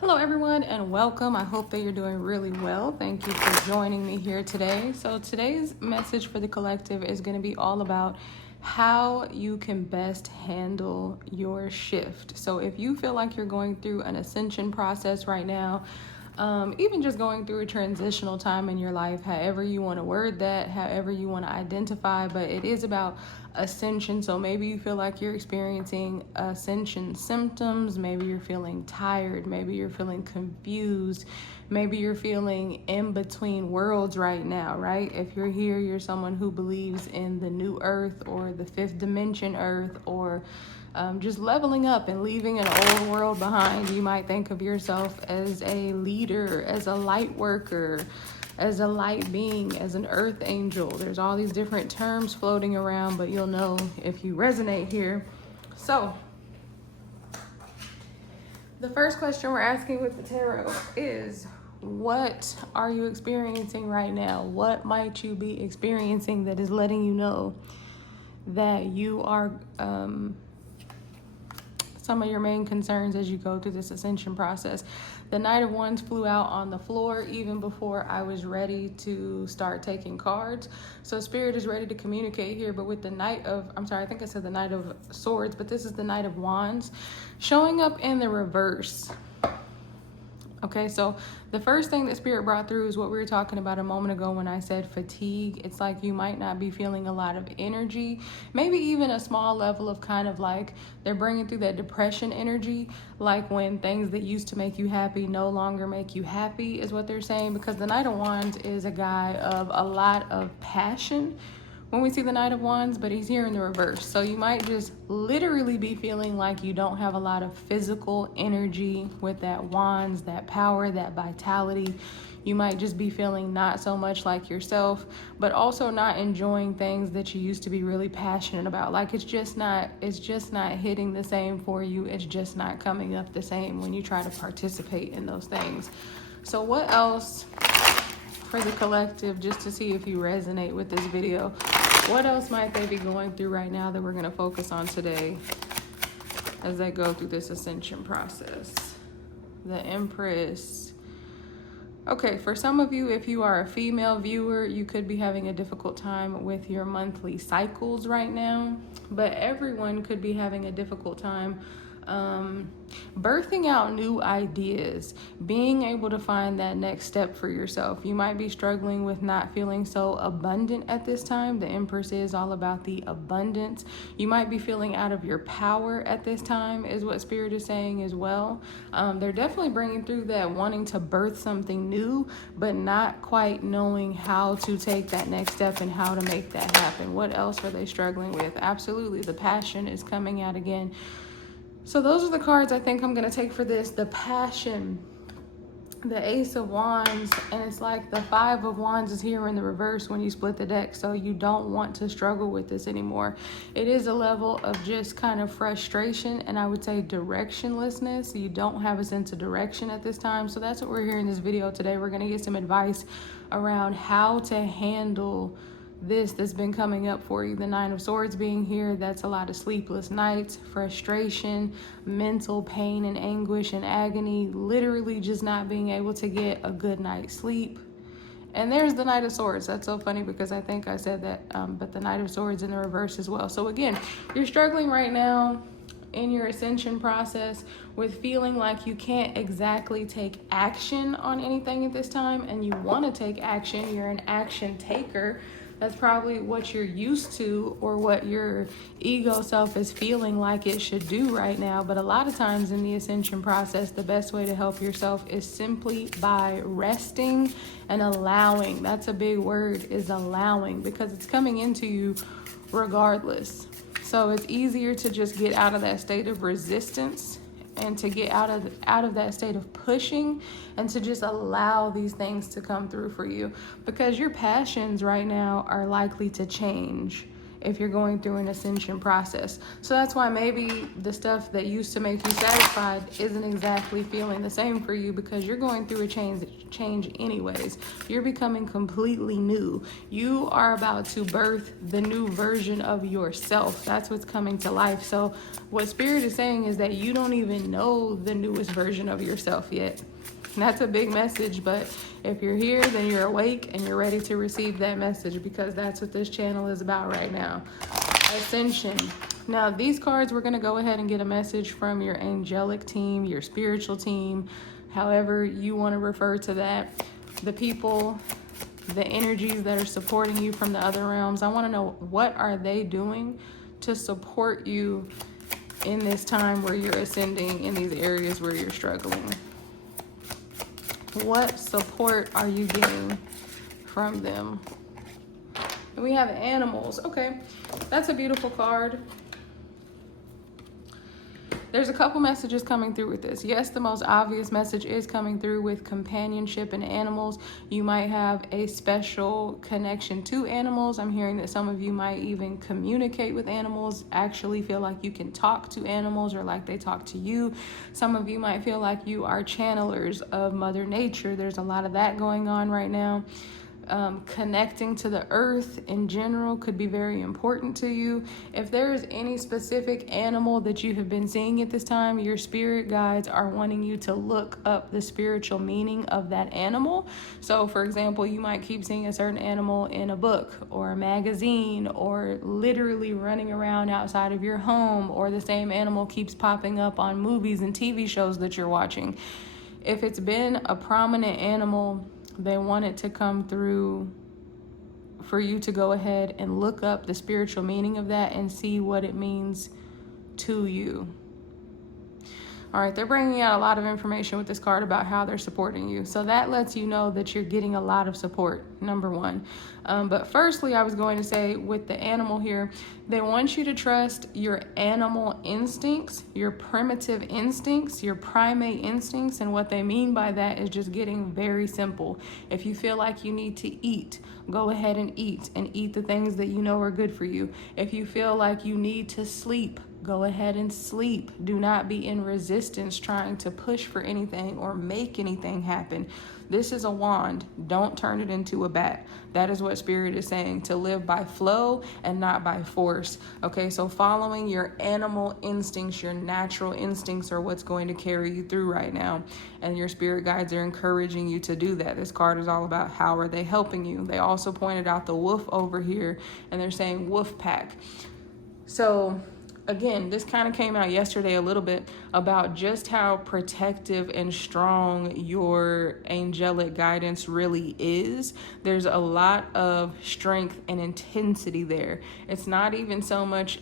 Hello everyone and welcome. I hope that you're doing really well. Thank you for joining me here today. So today's message for the collective is going to be all about how you can best handle your shift. So if you feel like you're going through an ascension process right now, even just going through a transitional time in your life, however you want to word that, however you want to identify, but it is about ascension. So maybe you feel like you're experiencing ascension symptoms, maybe you're feeling tired, maybe you're feeling confused, maybe you're feeling in between worlds right now, right? If you're here, you're someone who believes in the new earth or the fifth dimension earth, or just leveling up and leaving an old world behind. You might think of yourself as a leader, as a light worker, as a light being, as an earth angel. There's all these different terms floating around, but you'll know if you resonate here. So the first question we're asking with the tarot is, what are you experiencing right now? What might you be experiencing that is letting you know that you are some of your main concerns as you go through this ascension process? The Knight of Wands flew out on the floor even before I was ready to start taking cards. So Spirit is ready to communicate here, but with the I think I said the Knight of Swords, but this is the Knight of Wands showing up in the reverse. Okay, so the first thing that Spirit brought through is what we were talking about a moment ago when I said fatigue. It's like you might not be feeling a lot of energy, maybe even a small level of kind of like they're bringing through that depression energy, like when things that used to make you happy no longer make you happy is what they're saying, because the Knight of Wands is a guy of a lot of passion when we see the Knight of Wands, but he's here in the reverse. So you might just literally be feeling like you don't have a lot of physical energy with that wands, that power, that vitality. You might just be feeling not so much like yourself, but also not enjoying things that you used to be really passionate about. Like it's just not hitting the same for you. It's just not coming up the same when you try to participate in those things. So what else for the collective, just to see if you resonate with this video? What else might they be going through right now that we're going to focus on today as they go through this ascension process? The Empress. Okay, for some of you, if you are a female viewer, you could be having a difficult time with your monthly cycles right now, but everyone could be having a difficult time birthing out new ideas, being able to find that next step for yourself. You might be struggling with not feeling so abundant at this time. The Empress is all about the abundance. You might be feeling out of your power at this time is what Spirit is saying as well. They're definitely bringing through that wanting to birth something new, but not quite knowing how to take that next step and how to make that happen. What else are they struggling with? Absolutely, the passion is coming out again. So those are the cards I think I'm going to take for this. The passion, the Ace of Wands, and it's like the Five of Wands is here in the reverse when you split the deck. So you don't want to struggle with this anymore. It is a level of just kind of frustration, and I would say directionlessness. You don't have a sense of direction at this time. So that's what we're here in this video today. We're going to get some advice around how to handle this that's been coming up for you. The Nine of Swords being here, that's a lot of sleepless nights, frustration, mental pain and anguish and agony, literally just not being able to get a good night's sleep. And there's the Knight of Swords. That's so funny because I think I said that, but the Knight of Swords in the reverse as well. So again, you're struggling right now in your ascension process with feeling like you can't exactly take action on anything at this time, and you want to take action. You're an action taker. That's probably what you're used to, or what your ego self is feeling like it should do right now. But a lot of times in the ascension process, the best way to help yourself is simply by resting and allowing. That's a big word, is allowing, because it's coming into you regardless. So it's easier to just get out of that state of resistance and to get out of that state of pushing and to just allow these things to come through for you, because your passions right now are likely to change. if you're going through an ascension process. So that's why maybe the stuff that used to make you satisfied isn't exactly feeling the same for you, because you're going through a change anyways. You're becoming completely new. You are about to birth the new version of yourself. That's what's coming to life. So what Spirit is saying is that you don't even know the newest version of yourself yet. That's a big message, but if you're here, then you're awake and you're ready to receive that message, because that's what this channel is about right now. Ascension. Now, these cards, we're going to go ahead and get a message from your angelic team, your spiritual team, however you want to refer to that. The people, the energies that are supporting you from the other realms. I want to know, what are they doing to support you in this time where you're ascending in these areas where you're struggling? What support are you getting from them? And we have animals. Okay, that's a beautiful card. There's a couple messages coming through with this. Yes, the most obvious message is coming through with companionship and animals. You might have a special connection to animals. I'm hearing that some of you might even communicate with animals, actually feel like you can talk to animals or like they talk to you. Some of you might feel like you are channelers of Mother Nature. There's a lot of that going on right now. Connecting to the earth in general could be very important to you. If there is any specific animal that you have been seeing at this time, your spirit guides are wanting you to look up the spiritual meaning of that animal. So for example, you might keep seeing a certain animal in a book or a magazine, or literally running around outside of your home, or the same animal keeps popping up on movies and TV shows that you're watching. If it's been a prominent animal, they want it to come through for you to go ahead and look up the spiritual meaning of that and see what it means to you. All right, they're bringing out a lot of information with this card about how they're supporting you. So that lets you know that you're getting a lot of support, number one. But firstly, I was going to say with the animal here, they want you to trust your animal instincts, your primitive instincts, your primate instincts. And what they mean by that is just getting very simple. If you feel like you need to eat, go ahead and eat the things that you know are good for you. If you feel like you need to sleep, go ahead and sleep. Do not be in resistance trying to push for anything or make anything happen. This is a wand. Don't turn it into a bat. That is what Spirit is saying, to live by flow and not by force. Okay, so following your animal instincts, your natural instincts are what's going to carry you through right now. And your spirit guides are encouraging you to do that. This card is all about how are they helping you. They also pointed out the wolf over here, and they're saying wolf pack. So again, this kind of came out yesterday a little bit about just how protective and strong your angelic guidance really is. There's a lot of strength and intensity there. It's not even so much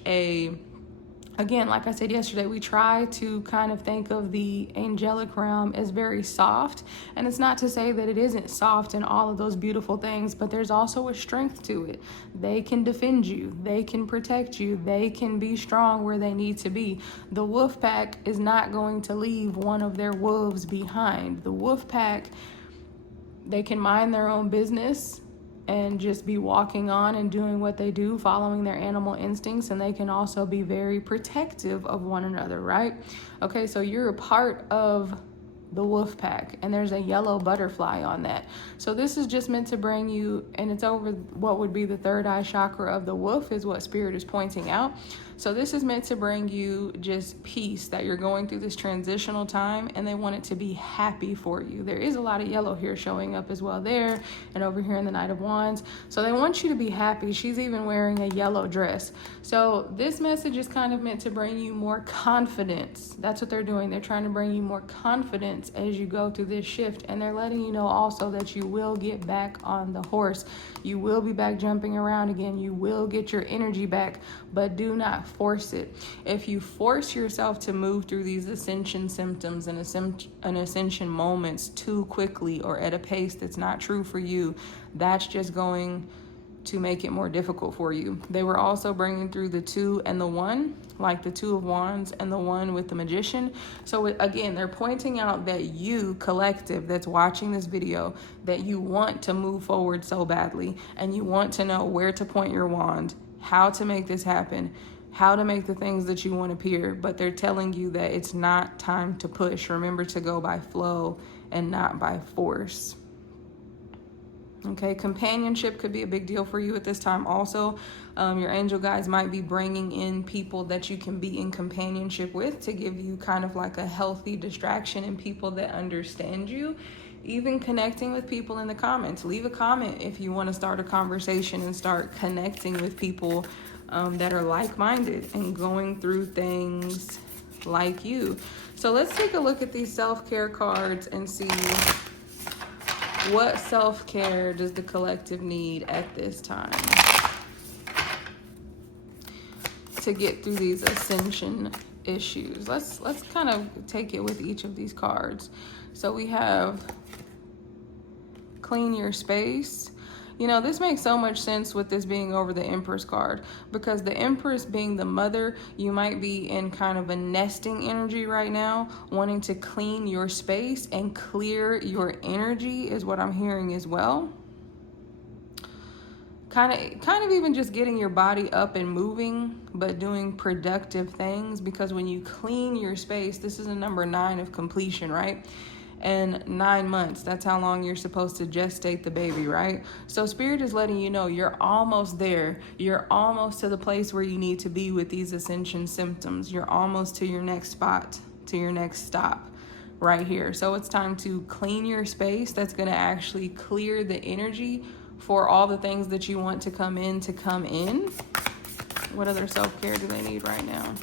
again, like I said yesterday, we try to kind of think of the angelic realm as very soft. And it's not to say that it isn't soft and all of those beautiful things, but there's also a strength to it. They can defend you. They can protect you. They can be strong where they need to be. The wolf pack is not going to leave one of their wolves behind. The wolf pack, they can mind their own business and just be walking on and doing what they do, following their animal instincts, and they can also be very protective of one another, right? Okay, so you're a part of the wolf pack, and there's a yellow butterfly on that. So this is just meant to bring you, and it's over what would be the third eye chakra of the wolf, is what Spirit is pointing out. So this is meant to bring you just peace, that you're going through this transitional time, and they want it to be happy for you. There is a lot of yellow here showing up as well there, and over here in the Knight of Wands. So they want you to be happy. She's even wearing a yellow dress. So this message is kind of meant to bring you more confidence. That's what they're doing. They're trying to bring you more confidence as you go through this shift, and they're letting you know also that you will get back on the horse. You will be back jumping around again. You will get your energy back, but do not force it. If you force yourself to move through these ascension symptoms and ascension moments too quickly or at a pace that's not true for you, that's just going to make it more difficult for you. They were also bringing through the 2 and the 1, like the 2 of Wands and the 1 with the Magician. So again, they're pointing out that you, collective, that's watching this video, that you want to move forward so badly, and you want to know where to point your wand, how to make this happen, how to make the things that you want appear, but they're telling you that it's not time to push. Remember to go by flow and not by force. Okay, companionship could be a big deal for you at this time also. Your angel guides might be bringing in people that you can be in companionship with to give you kind of like a healthy distraction and people that understand you. Even connecting with people in the comments. Leave a comment if you want to start a conversation and start connecting with people that are like-minded and going through things like you. So let's take a look at these self-care cards and see what self-care does the collective need at this time to get through these ascension issues. Let's kind of take it with each of these cards. So we have clean your space. You know, this makes so much sense with this being over the Empress card, because the Empress being the mother, you might be in kind of a nesting energy right now, wanting to clean your space and clear your energy is what I'm hearing as well. Kind of even just getting your body up and moving, but doing productive things, because when you clean your space, this is a number 9 of completion, right? And 9 months, that's how long you're supposed to gestate the baby, right? So Spirit is letting you know you're almost there. You're almost to the place where you need to be with these ascension symptoms. You're almost to your next spot, to your next stop right here. So it's time to clean your space. That's going to actually clear the energy for all the things that you want to come in. What other self-care do they need right now?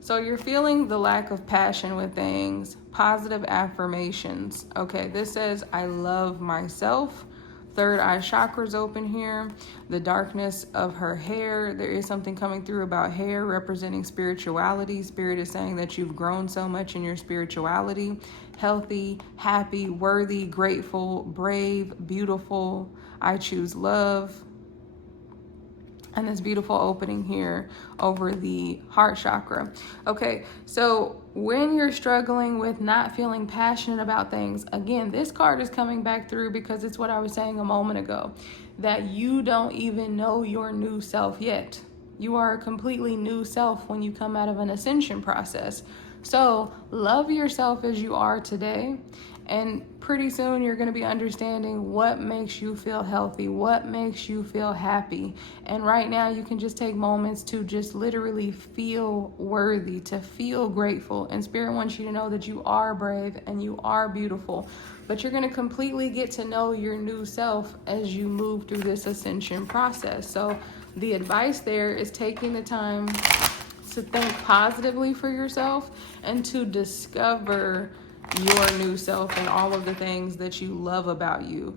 So you're feeling the lack of passion with things, positive affirmations. Okay, this says, I love myself. Third eye chakra's open here. The darkness of her hair. There is something coming through about hair representing spirituality. Spirit is saying that you've grown so much in your spirituality. Healthy, happy, worthy, grateful, brave, beautiful. I choose love. And this beautiful opening here over the heart chakra. Okay, so when you're struggling with not feeling passionate about things, again, this card is coming back through because it's what I was saying a moment ago, that you don't even know your new self yet. You are a completely new self when you come out of an ascension process. So love yourself as you are today. And pretty soon you're going to be understanding what makes you feel healthy, what makes you feel happy. And right now you can just take moments to just literally feel worthy, to feel grateful. And Spirit wants you to know that you are brave and you are beautiful. But you're going to completely get to know your new self as you move through this ascension process. So the advice there is taking the time to think positively for yourself and to discover your new self and all of the things that you love about you.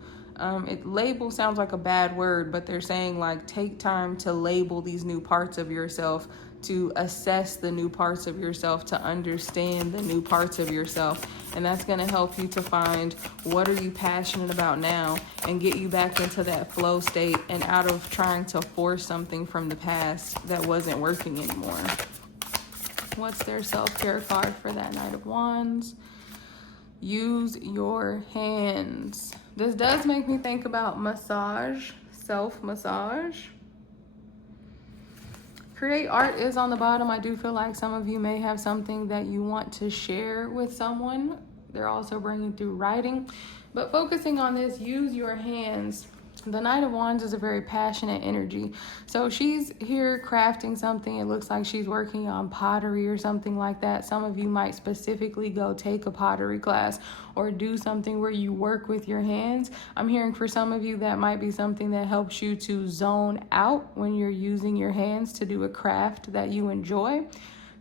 Label sounds like a bad word, but they're saying like take time to label these new parts of yourself, to assess the new parts of yourself, to understand the new parts of yourself. And that's going to help you to find what are you passionate about now and get you back into that flow state and out of trying to force something from the past that wasn't working anymore. What's their self-care card for that Knight of Wands? Use your hands. This does make me think about massage, self-massage. Create art is on the bottom. I do feel like some of you may have something that you want to share with someone. They're also bringing through writing. But focusing on this, use your hands. The Knight of Wands is a very passionate energy. So she's here crafting something. It looks like she's working on pottery or something like that. Some of you might specifically go take a pottery class or do something where you work with your hands. I'm hearing for some of you that might be something that helps you to zone out when you're using your hands to do a craft that you enjoy.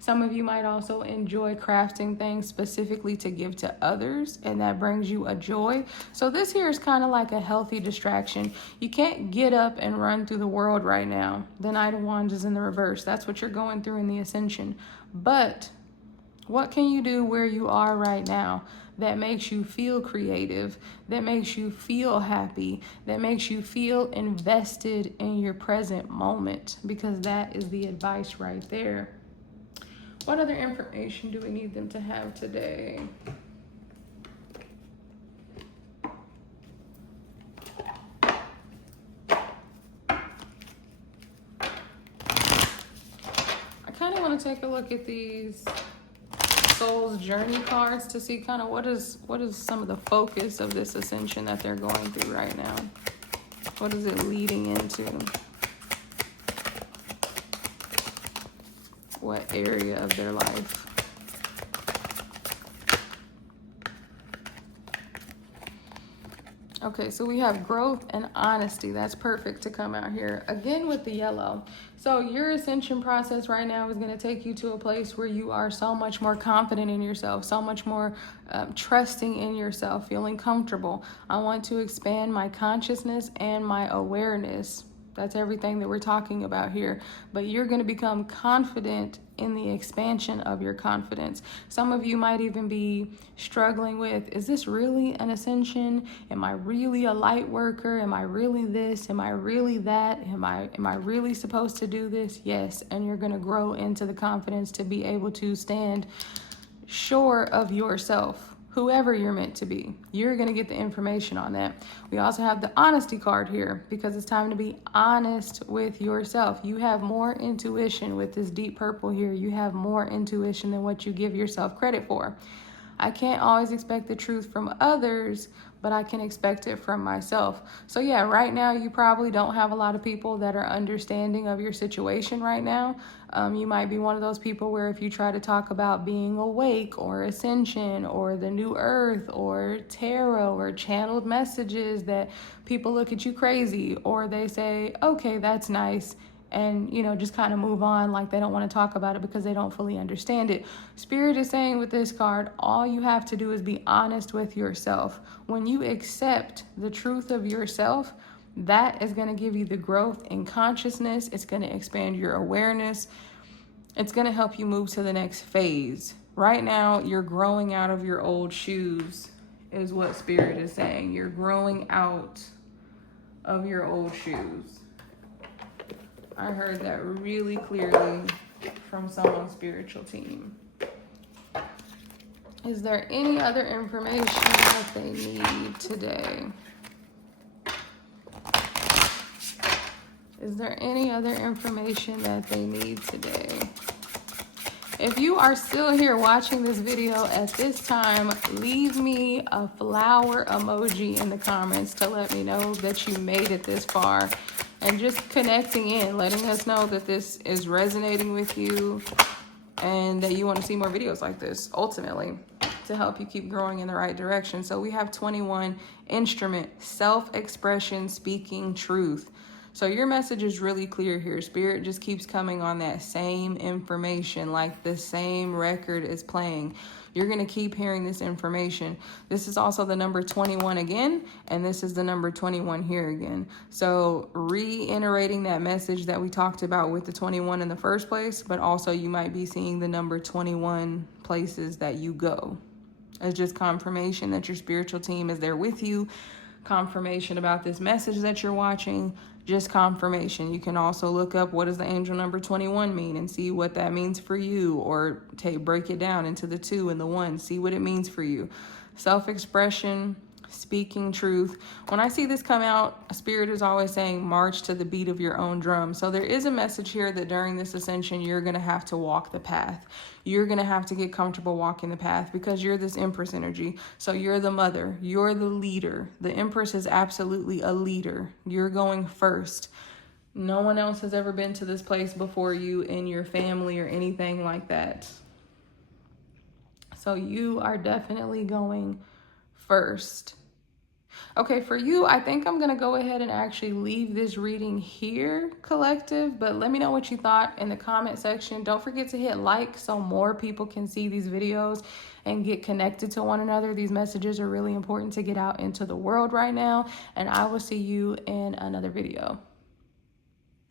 Some of you might also enjoy crafting things specifically to give to others, and that brings you a joy. So this here is kind of like a healthy distraction. You can't get up and run through the world right now. The Knight of Wands is in the reverse. That's what you're going through in the Ascension. But what can you do where you are right now that makes you feel creative, that makes you feel happy, that makes you feel invested in your present moment? Because that is the advice right there. What other information do we need them to have today? want to take a look at these Soul's Journey cards to see kind of what is some of the focus of this ascension that they're going through right now. What is it leading into? What area of their life? Okay, so we have growth and honesty. That's perfect to come out here. Again with the yellow. So your ascension process right now is going to take you to a place where you are so much more confident in yourself, so much more trusting in yourself, feeling comfortable. I want to expand my consciousness and my awareness. That's everything that we're talking about here. But you're going to become confident in the expansion of your confidence. Some of you might even be struggling with, is this really an ascension? Am I really a light worker? Am I really this? Am I really that? Am I really supposed to do this? Yes. And you're going to grow into the confidence to be able to stand sure of yourself. Whoever you're meant to be, you're going to get the information on that. We also have the honesty card here because it's time to be honest with yourself. You have more intuition with this deep purple here. You have more intuition than what you give yourself credit for. I can't always expect the truth from others, but I can expect it from myself. So yeah, right now you probably don't have a lot of people that are understanding of your situation right now. You might be one of those people where if you try to talk about being awake or ascension or the new earth or tarot or channeled messages, that people look at you crazy, or they say, okay, that's nice, and just kind of move on, like they don't want to talk about it because they don't fully understand it. Spirit is saying with this card, all you have to do is be honest with yourself. When you accept the truth of yourself, that is going to give you the growth in consciousness. It's going to expand your awareness. It's going to help you move to the next phase. Right now, you're growing out of your old shoes, is what Spirit is saying. You're growing out of your old shoes. I heard that really clearly from someone's spiritual team. Is there any other information that they need today? Is there any other information that they need today? If you are still here watching this video at this time, leave me a flower emoji in the comments to let me know that you made it this far. And just connecting in, letting us know that this is resonating with you and that you want to see more videos like this, ultimately, to help you keep growing in the right direction. So we have 21, instrument, self-expression, speaking truth. So your message is really clear here. Spirit just keeps coming on that same information, like the same record is playing. You're going to keep hearing this information. This is also the number 21 again, and this is the number 21 here again. So reiterating that message that we talked about with the 21 in the first place, but also you might be seeing the number 21 places that you go. It's just confirmation that your spiritual team is there with you, confirmation about this message that you're watching, just confirmation. You can also look up what does the angel number 21 mean and see what that means for you, or break it down into the 2 and the 1, see what it means for you. Self-expression, speaking truth. When I see this come out, Spirit is always saying march to the beat of your own drum. So there is a message here that during this ascension, you're going to have to walk the path. You're going to have to get comfortable walking the path because you're this Empress energy. So you're the mother, you're the leader. The Empress is absolutely a leader. You're going first. No one else has ever been to this place before you in your family or anything like that. So you are definitely going first. Okay, for you, I think I'm going to go ahead and actually leave this reading here, collective, but let me know what you thought in the comment section. Don't forget to hit like so more people can see these videos and get connected to one another. These messages are really important to get out into the world right now, and I will see you in another video.